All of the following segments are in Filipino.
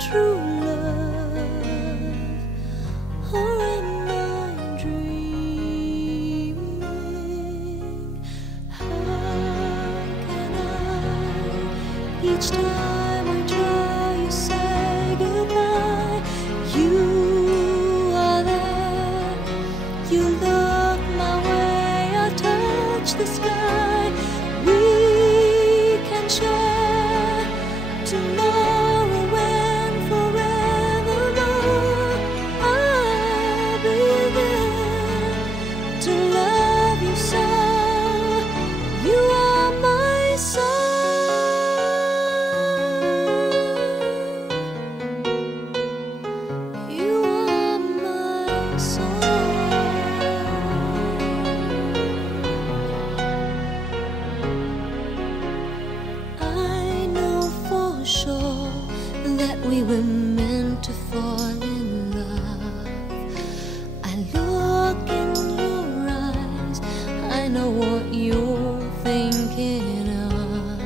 true love, or am I dreaming? How can I, each time I try, you say goodbye? You are there, you look my way, I touch the sky. We can share tomorrow and forevermore. I'll be there to love you so. You are my soul. You are my soul. I know for sure that we were meant to fall in love. I look in your eyes, I know what you're thinking of.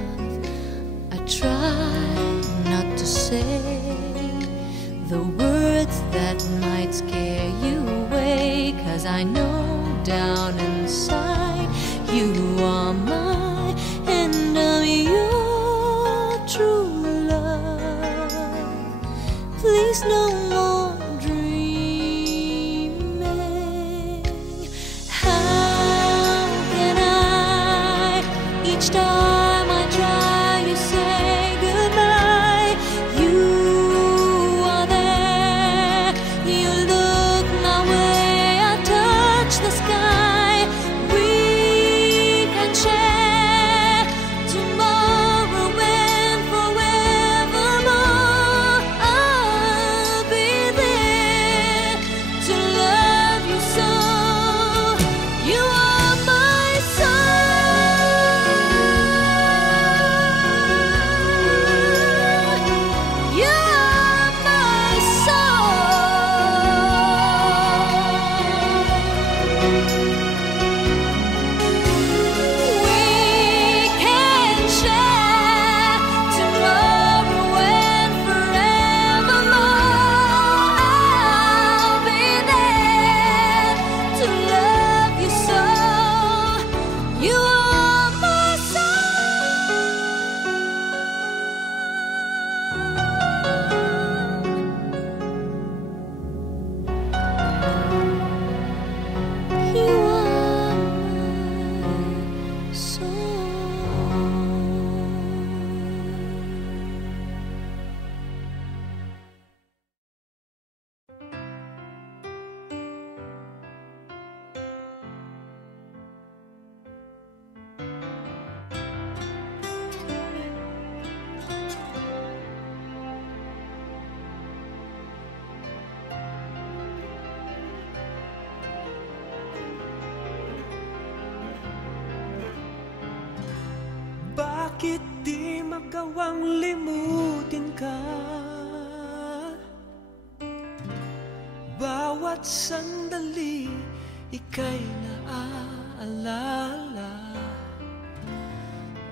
I try not to say the words that might scare you away, 'cause I know down inside you are mine and I'm your true love. Please no more dreaming. How can I, each time I try, you say goodbye? You are there, you look my way, I touch the sky. We can share tomorrow and forevermore. I'll be there to love you so. You are my soul. You are my soul. We can share tomorrow and forevermore. I'll be there to love you so. You are my soul. You are my Bakit di magawang limutin ka? Bawat sandali ika'y naaalala.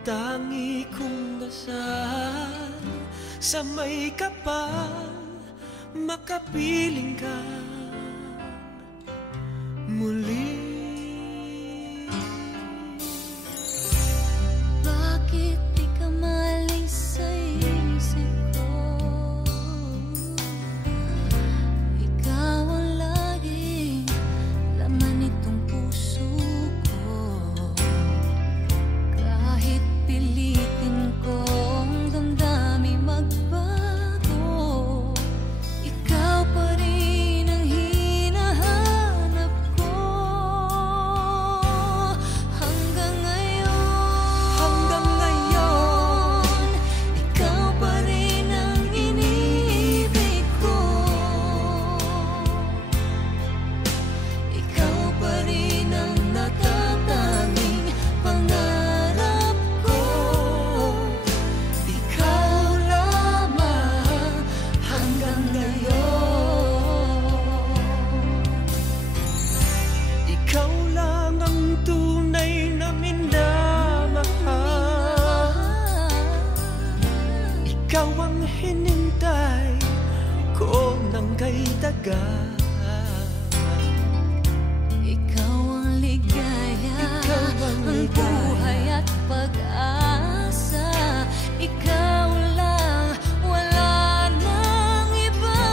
Tangi kong dasal sa may kapal, makapiling ka muli. Bakit di ka malis sa isip ko? Ikaw ang laging laman nitong puso ko. Kahit pilitin kong damdamin magbago, ikaw pa rin ang hinahanap ko. kay daga. Ikaw ang ligaya, ang buhay at pag-asa. Ikaw lang, wala nang iba.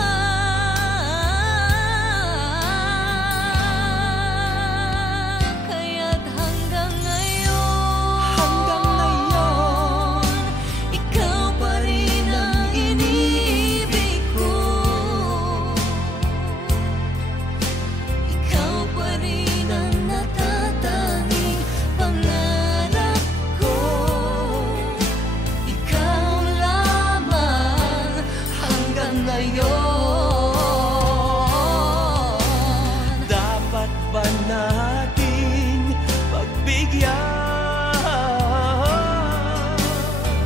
Kaya't hanggang ngayon, ikaw pa rin ang iniibig ko. Ikaw pa rin ang natatanging pangarap ko. Ikaw lamang hanggang ngayon. Dapat ba nating pagbigyan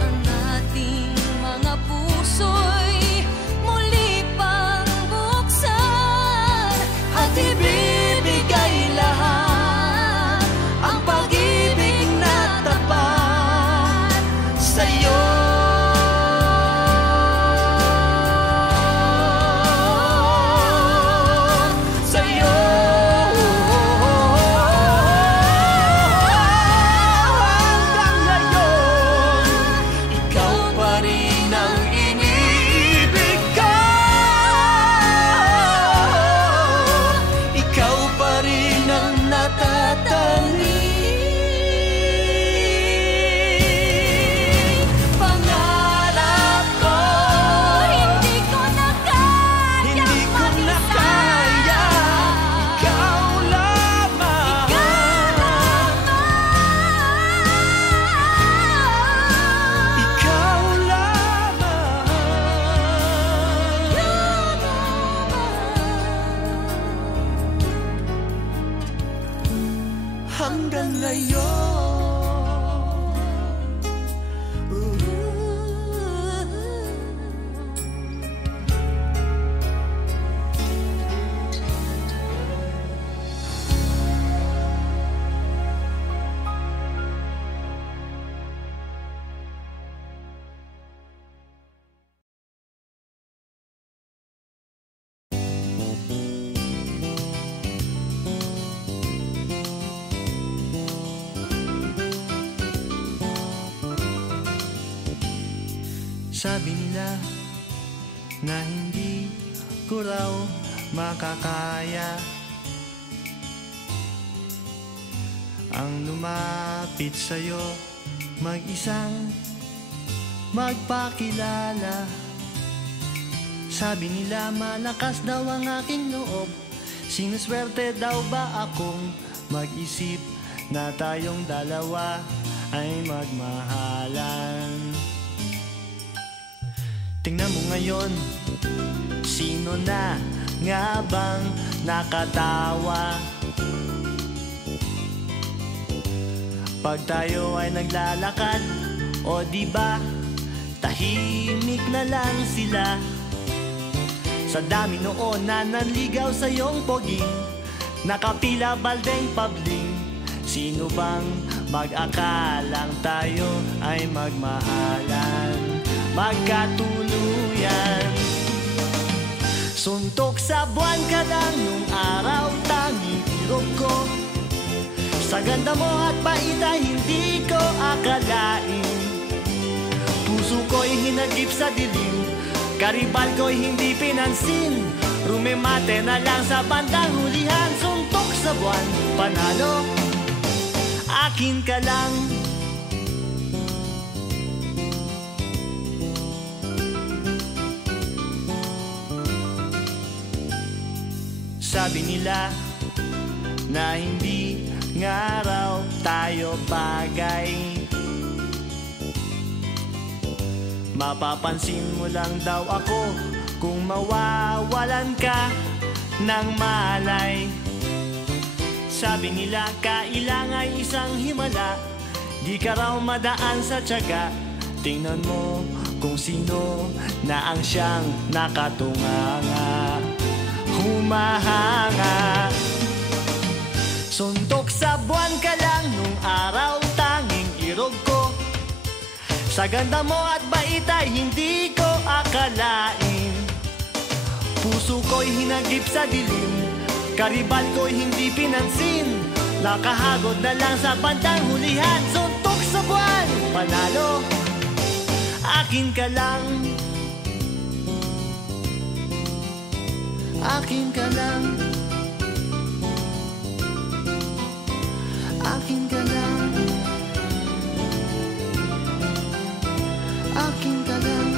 Ang ating mga puso'y muli pang buksan at ibibigay lahat ang pag-ibig na tapat sa'yo. Sa'yo. hanggang ngayon. Ikaw pa rin ang iniibig ko. Ikaw pa rin ang natatanging pangarap ko. Hindi ko na kayang Hindi ko na kaya, ikaw lamang. Ikaw lamang. Hanggang ngayon. Sabi nila na hindi ko raw makakaya ang lumapit sa'yo, mag-isang magpakilala. Sabi nila malakas daw ang aking loob, sinuswerte daw ba akong mag-isip na tayong dalawa ay magmahalan. Tingnan mo ngayon, sino na nga bang nakatawa? Pag tayo ay naglalakad, o di ba tahimik na lang sila. Sa dami noon na nanligaw sa iyong poging, nakapila baldeng pabling. Sino bang mag-akalang tayo ay magmahalan, magkatuluyan? Suntok sa buwan ka lang nung araw, tanging irog ko. Sa ganda mo at bait ay hindi ko akalain. Puso ko'y hinagip sa dilim, karibal ko'y hindi pinansin. Rumemate na lang sa bandang hulihan. Suntok sa buwan, panalo, akin ka lang. Sabi nila na hindi nga raw tayo bagay, mapapansin mo lang daw ako kung mawawalan ka ng malay. Sabi nila kailangan isang himala, di ka raw madaan sa tiyaga. Tingnan mo kung sino na ang siyang nakatunganga, humahanga. Suntok sa buwan ka lang nung araw, tanging irog ko. Sa ganda mo at bait ay hindi ko akalain. Puso ko'y hinagip sa dilim, karibal ko'y hindi pinansin. Nakahagod na lang sa bandang hulihan, suntok sa buwan, panalo, akin ka lang. Akin ka lang. Akin ka lang. Akin ka lang.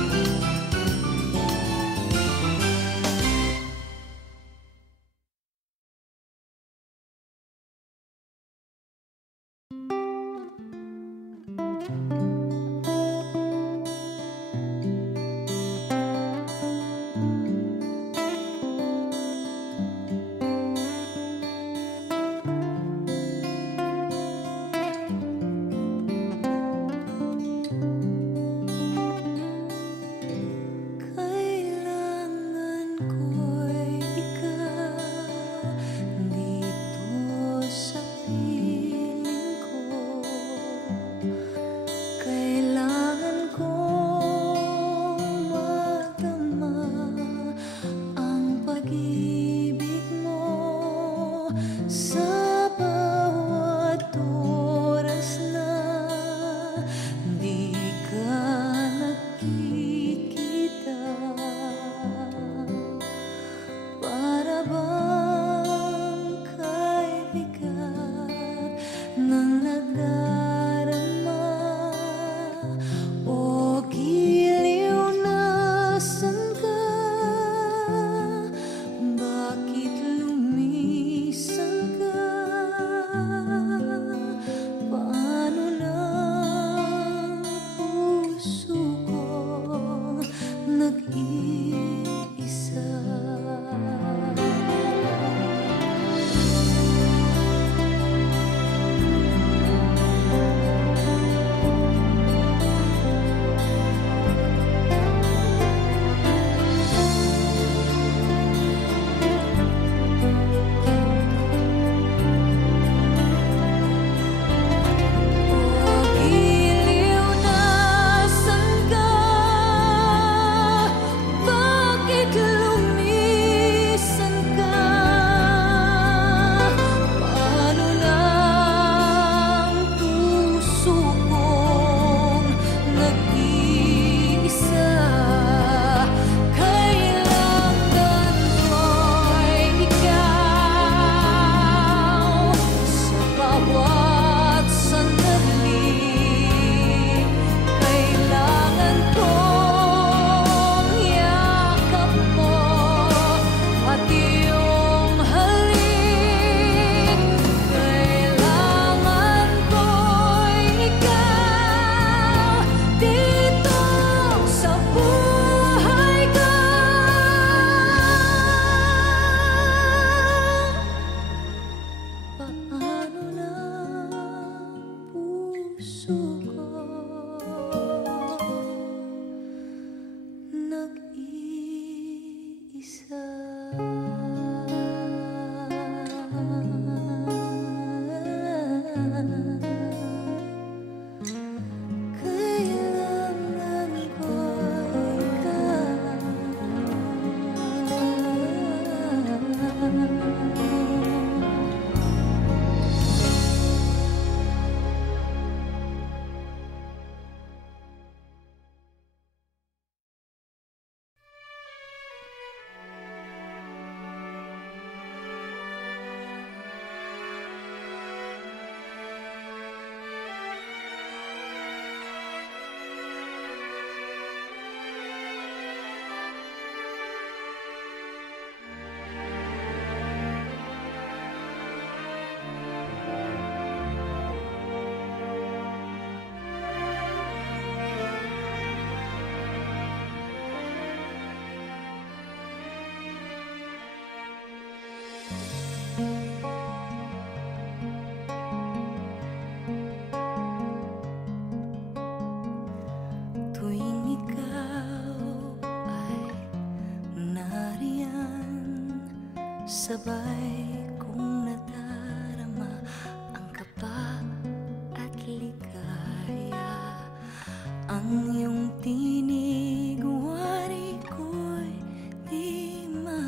Sabay kong nadarama ang kaba at ligaya. Ang iyong tinig, wari ko'y di mahal.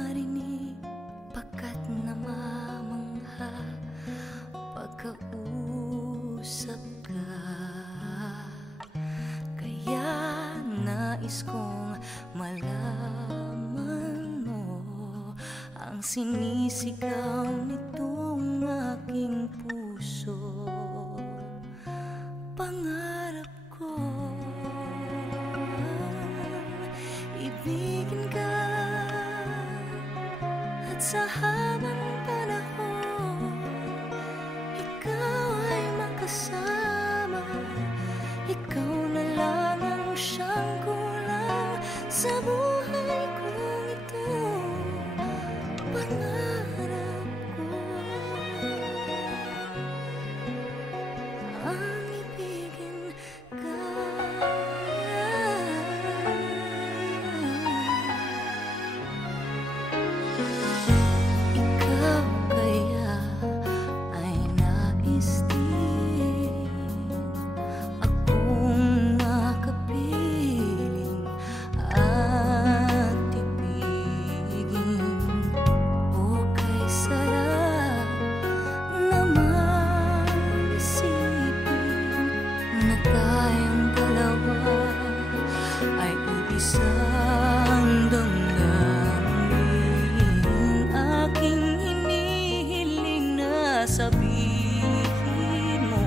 ang sinisigaw nitong aking puso. Pangarap ko ibigin ka, at sa habang panahon ikaw ay makasama. Ikaw na lang ang siyang kulang sa buhay kong ito. Pangarap ko ang ibigin ka. Ikaw kaya ay nais din akong makapiling at ibigin. O kay sarap naman isipin na tayong dalawa ay iisang damdamin. Aking hinihiling na sabihin mo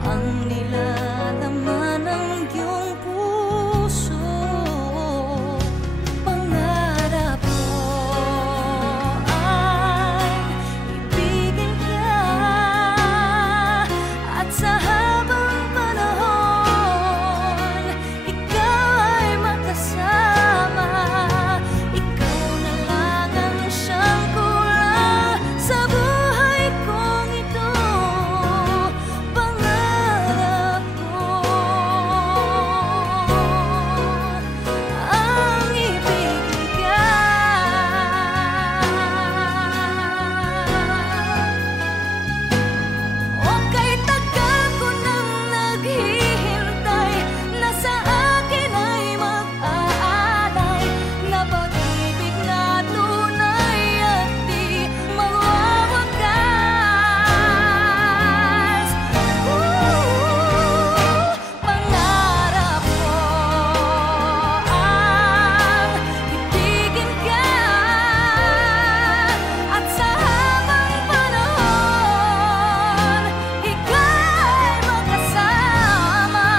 ang nilalaman ng iyong puso. Pangarap ko ay ibigin ka, at sa habang panahon ikaw ay makasama. Ikaw na lang ang siyang kulang sa buhay kong ito. Pangarap ko ang ibigin ka. O kay tagal ko nang naghihintay na sa akin ay mag-aalay na pag-ibig na tunay at di mawawakas. Pangarap ko ang ibigin ka, at sa habang panahon ikaw ay makasama.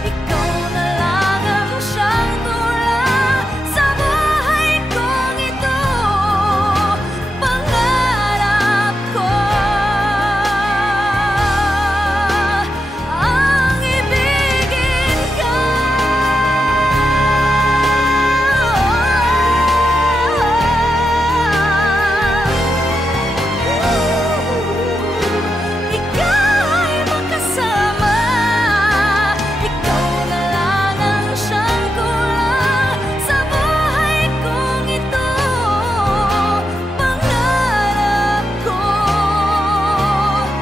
Ikaw na lang ang siyang kulang sa buhay kong ito. Pangarap ko ang ibigin ka. Ikaw ay makasama. Ikaw na lang ang siyang kulang sa buhay kong ito. Pangarap ko,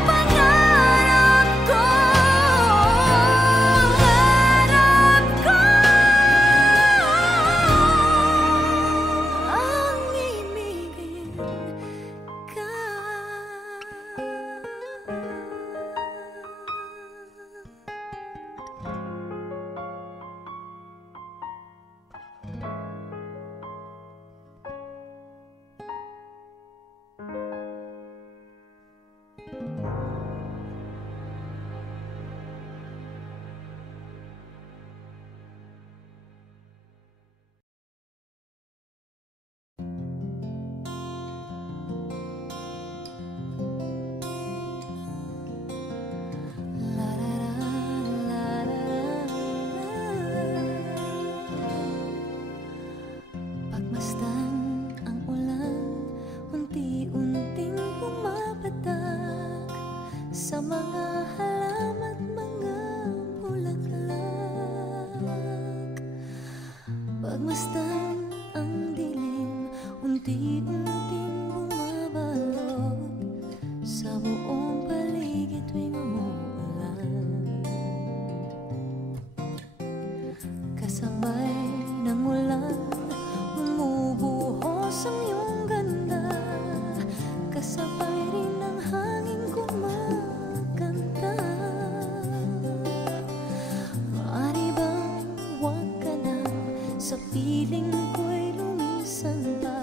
pangarap ko, pangarap ko ang ibigin ka. Pagmasdan ang ulan, unti-unting pumapatak sa mga halaman at mga bulaklak. Pagmasdan ang dilim, unti-unting bumabalot sa buong paligid tuwing umuulan. Kasabay ng ulan, bumubuhos ang iyong ganda. Kasabay rin ng hangin kumakanta. Maaari bang huwag ka na sa piling ko'y lumisan pa?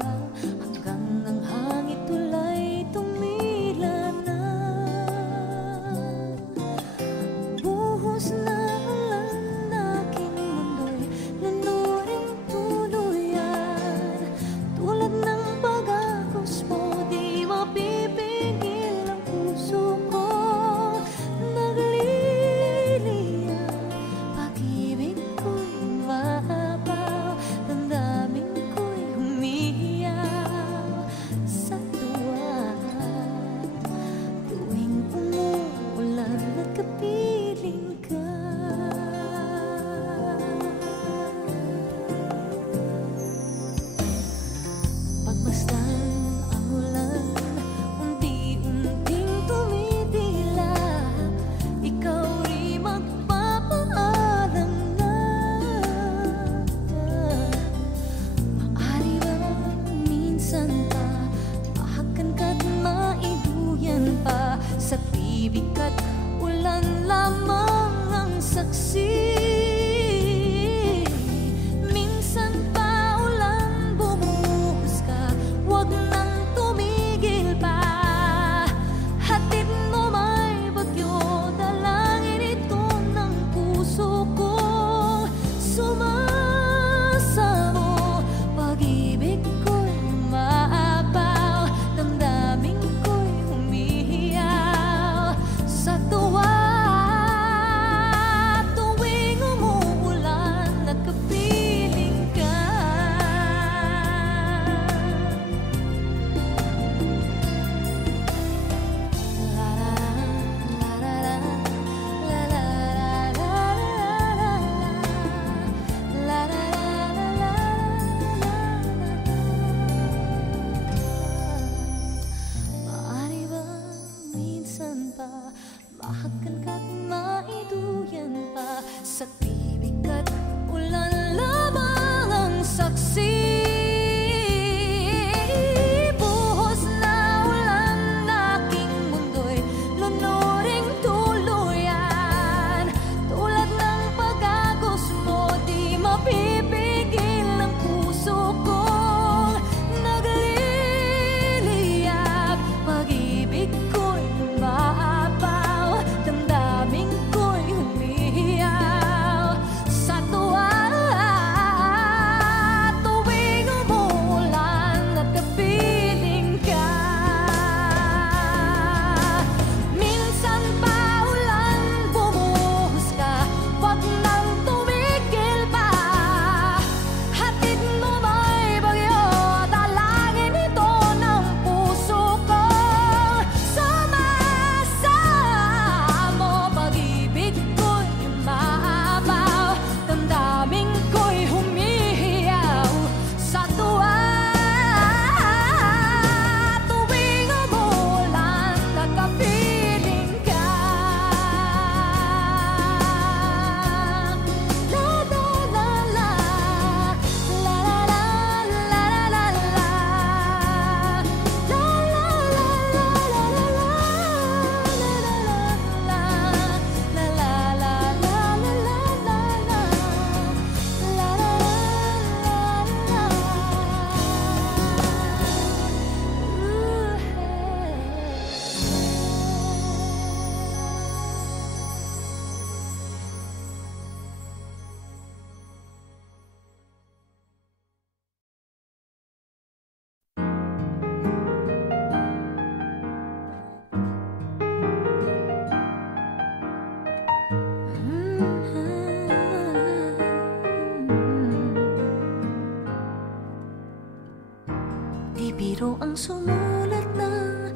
biro ang sumulat ng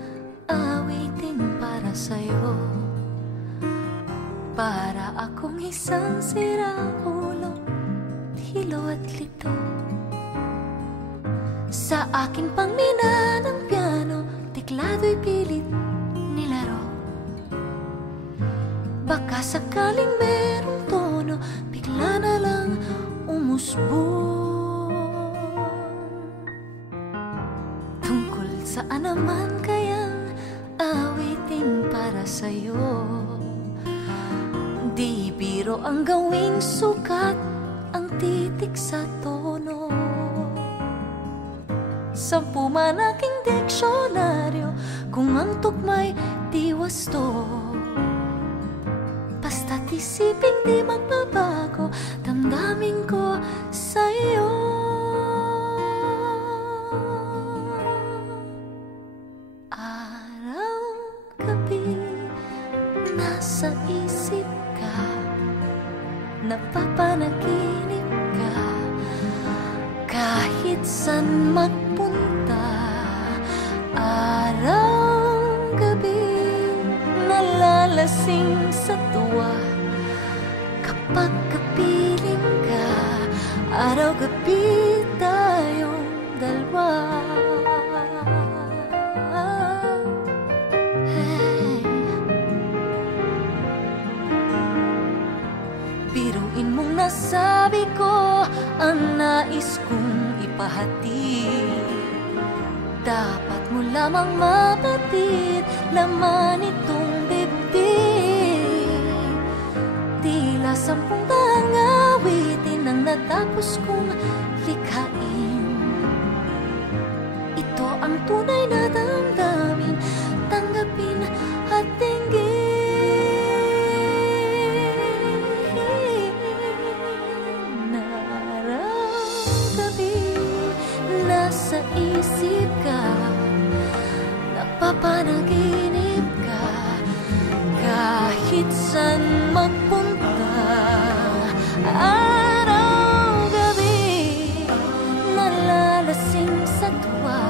awitin para sa'yo. Para akong isang siraulo, hilo at lito. Sa aking pangmina ng piano, tiklado'y pilit nilaro. Baka sakaling merong tono, bigla na lang umusbong. Tungkol saan naman kayang awitin para sa'yo? Di biro ang gawing sukat, ang titik sa tono. 10 man aking diksyonaryo, kung ang tugma'y di wasto. Basta't isipin di magbabago, damdamin ko sa'yo. Araw, gabi, nasa isip ka, napapanaginip ka, kahit san magpunta. Araw, gabi, nalalasing sa tuwa, kapag kapiling ka. Araw, gabi, tayong dalawa. Hey. Biruin mong nasabi ko ang nais kong ipahatid. Dapat mo lamang mapatid, laman itong dibdib. Tila 10 daang awitin ang natapos kong likhain. Ito ang tunay na damdamin, tanggapin at tinggin. Nasa isip ka, napapanaginip ka, kahit san magpunta. Araw, gabi, nalalasing sa tuwa,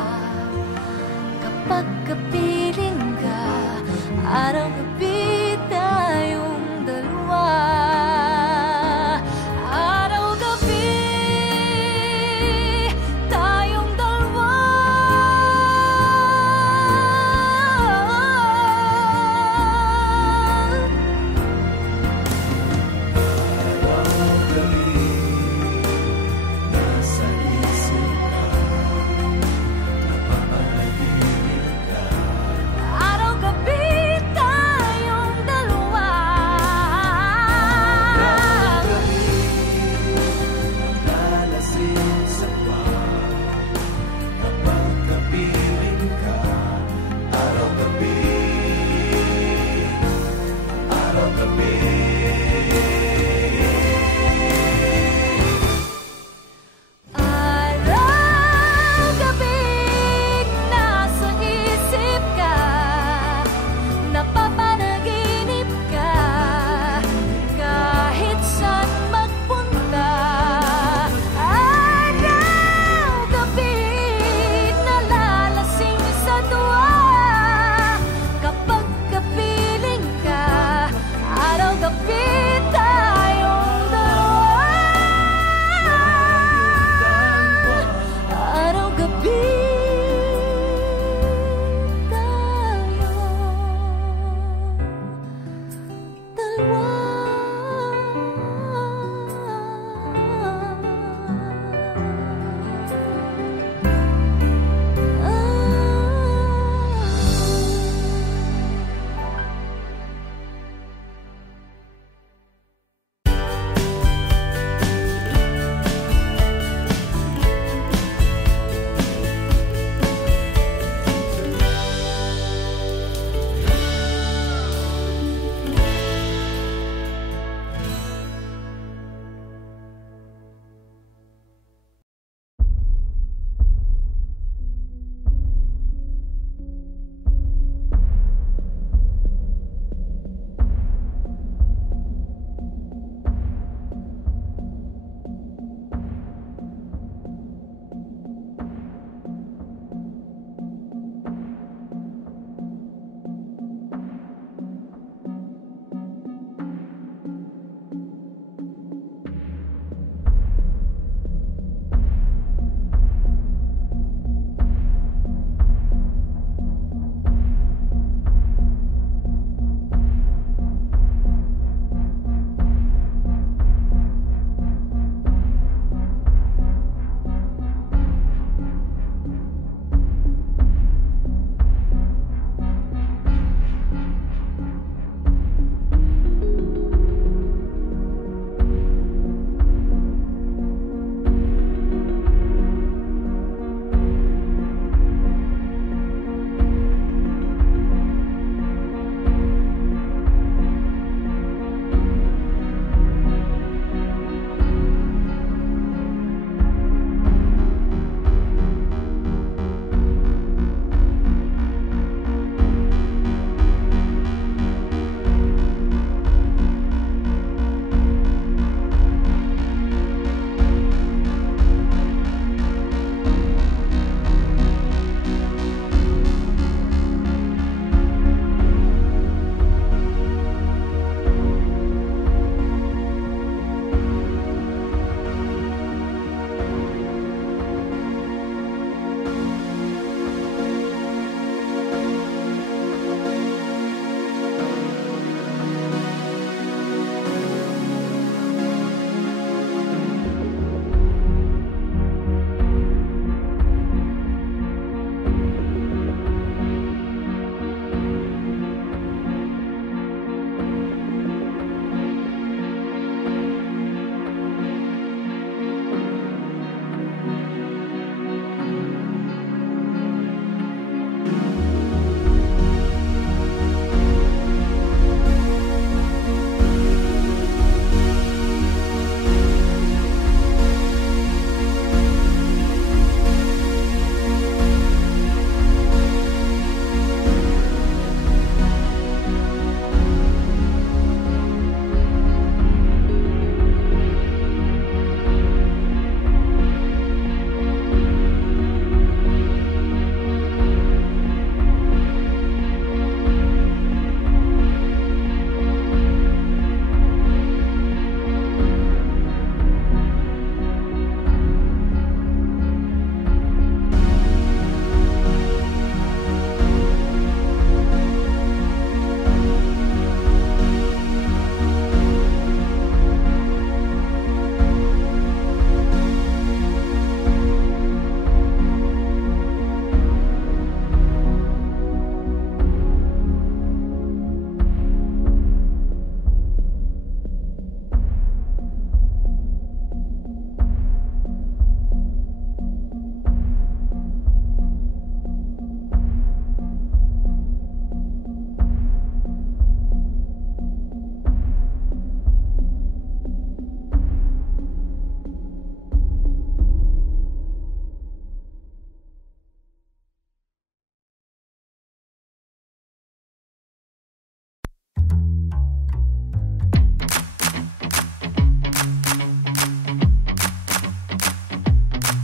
kapag kapiling ka. Araw, gabi, tayong dalawa.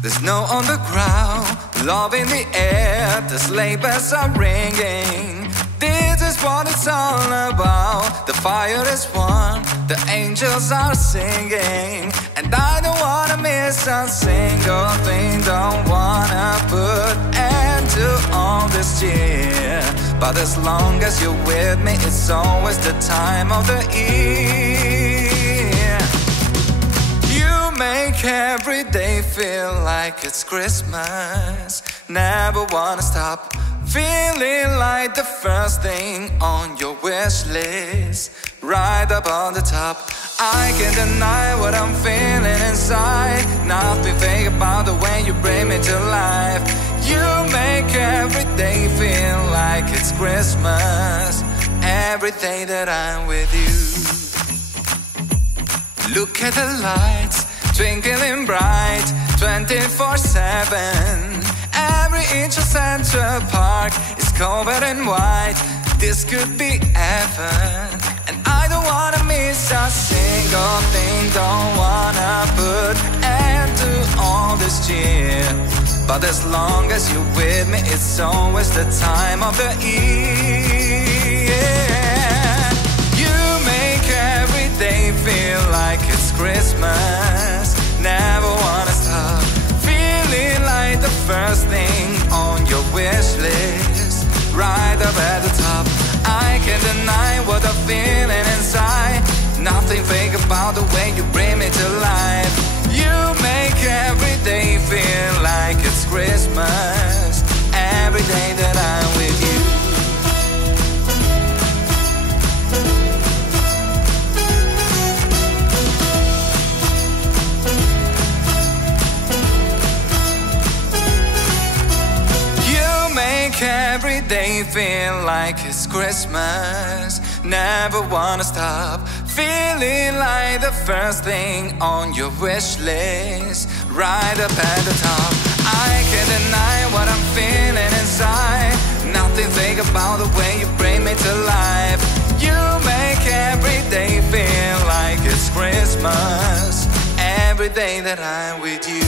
There's snow on the ground, love in the air, the sleigh bells are ringing. This is what it's all about. The fire is warm, the angels are singing, and I don't wanna miss a single thing. Don't wanna put end to all this cheer, but as long as you're with me, it's always the time of the year. You make every day feel like it's Christmas. Never wanna stop feeling like the first thing on your wish list, right up on the top. I can't deny what I'm feeling inside. Nothing fake about the way you bring me to life. You make every day feel like it's Christmas, every day that I'm with you. Look at the lights, twinkling bright, 24/7. Every inch of Central Park is covered in white. This could be heaven, and I don't wanna miss a single thing. Don't wanna put end to all this cheer, but as long as you're with me, it's always the time of the year. You make every day feel like it's Christmas. Never wanna stop feeling like the first thing on your wish list, right up at the top. I can't deny what I'm feeling inside. Nothing fake about the way you bring me to life. You make every day feel like it's Christmas, every day that I'm with you. Every day feel like it's Christmas. Never wanna stop feeling like the first thing on your wish list, right up at the top. I can't deny what I'm feeling inside. Nothing fake about the way you bring me to life. You make every day feel like it's Christmas, every day that I'm with you.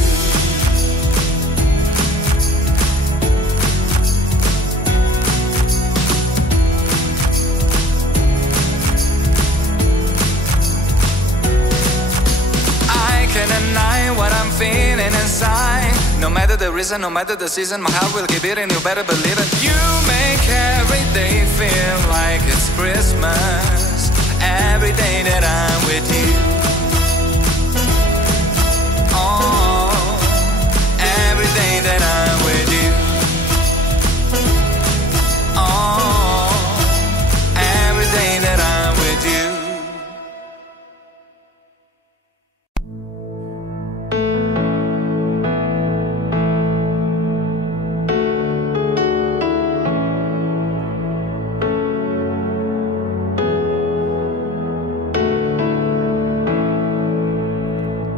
Can't deny what I'm feeling inside. No matter the reason, no matter the season, my heart will keep beating, you better believe it. You make every day feel like it's Christmas, every day that I'm with you. Oh, every day that I'm with you. Oh, every day that I'm with you.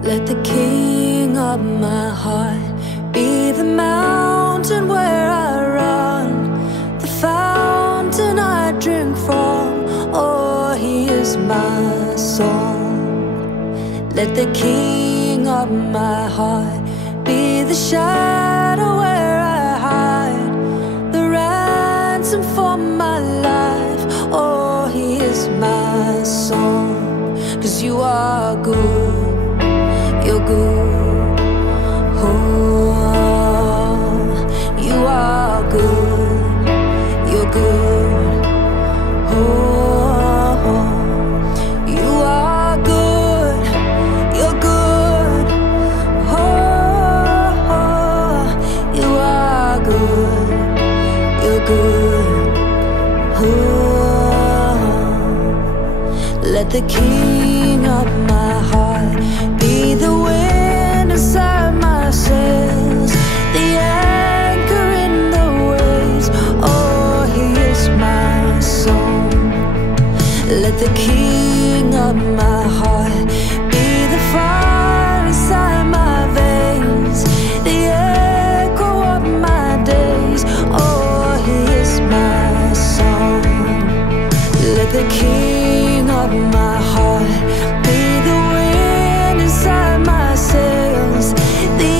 Let the king of my heart be the mountain where I run, the fountain I drink from. Oh, he is my song. Let the king of my heart be the shadow where I hide, the ransom for my life. Oh, he is my song. 'Cause you are good, you're good, oh, you are good, you're good, oh, you are good, you're good, oh, you are good, you're good, oh. Let the king of my heart be the wind inside my sails, the anchor in the waves. Oh, he is my song. Let the king of my heart be the fire inside my veins, the echo of my days. Oh, he is my song. Let the king of my heart be the wind inside my sails, the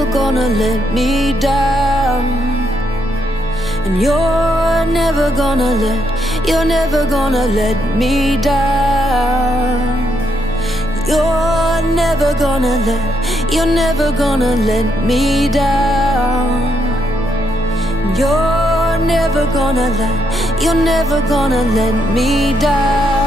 never gonna let me down. And you're never gonna let me down. You're never gonna let me down. You're never gonna let me down.